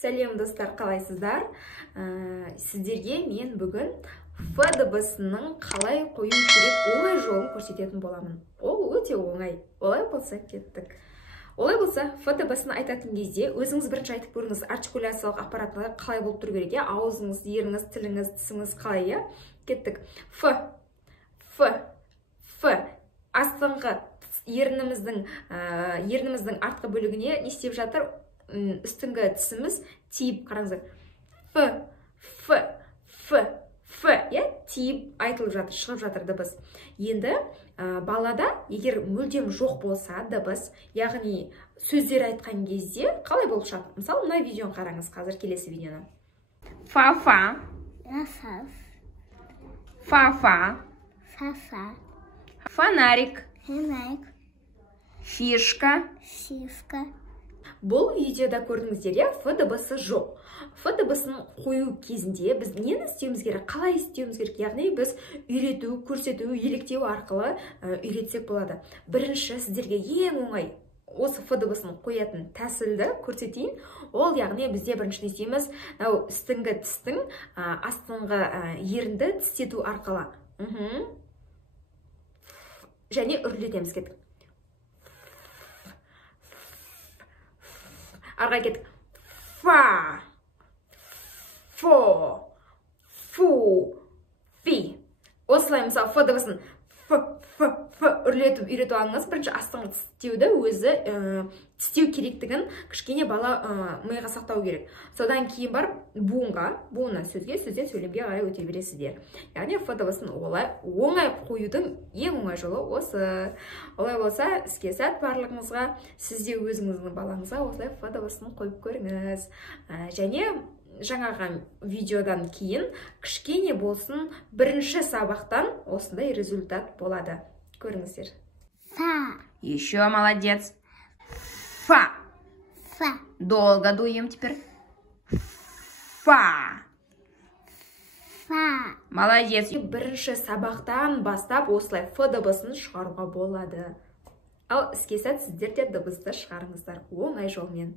Сәлем достар, қалайсыздар? Сіздерге мен бүгін Ф дыбысының қалай қою керек оңай жолын көрсететін боламын. Ол өте оңай. Олай болса кеттік. Олай болса, Ф дыбысын айтатын кезде өзіңіз бірінші айтып көріңіз, артикуляциялық аппаратында қалай болып тұру керек, аузыңыз, еріңіз, тіліңіз, тісіңіз қалай, кеттік. Ф, астыңғы ерніміздің артқы бөлігіне не істеп жатыр? Үстіңгі тісіміз тиіп, қараңыздар. Тиіп айтылып жатыр, шығып жатыр дыбыс. Енді балада егер мүлдем жоқ болса дыбыс, яғни сөздер айтқан кезде қалай болып шығады? Мысалы, мына видеоны қараңыз, қазір келесі видеоны. Фа-фа, фа-фа, фонарик, фишка. Бұл видеода көрдіңіздер, Ф дыбысы жоқ. Ф дыбысын қою кезінде біз нені істеуіміз керек, қалай істеуіміз керек, яғни біз үйрету, көрсету, еліктеу арқылы үйретсек болады. Бірінші сіздерге ең оңай осы Ф дыбысын қоятын тәсілді көрсетейін. Ол яғни бізде бірінші істейміз, үстіңгі тістің астыңғы ерінді тістету арқылы. Және үрлетеміз кеттік. Арға кеттік. Фа, фо, фу, фи. Осылай мысалы Ф дыбысын үрлетіп үйрету алыңыз. Бірінші астыңғы тістеуді өзі тістеу керектігін кішкене бала миға сақтау керек. Содан кейін барып буынға сөзден сөйлемге қарай өте бересіздер. Яғни Ф дыбысын оңай қоюдың ең оңай жолы осы. Олай болса, іске сәт барлығыңызға, сізде өзіңіздің балаңызға осылай Ф дыбысын қойып көріңіз. Және жаңағы видеодан кейін кішкене болсын бірінші сабақтан осындай результат болады. Көріңіздер. Фа. Еще молодец. Фа. Долго дуем теперь. Фа. Молодец. Бірінші сабақтан бастап осылай Ф дыбысын шығаруға болады. Ал іске сәт сіздер де дыбысты шығарыңыздар оңай жолмен.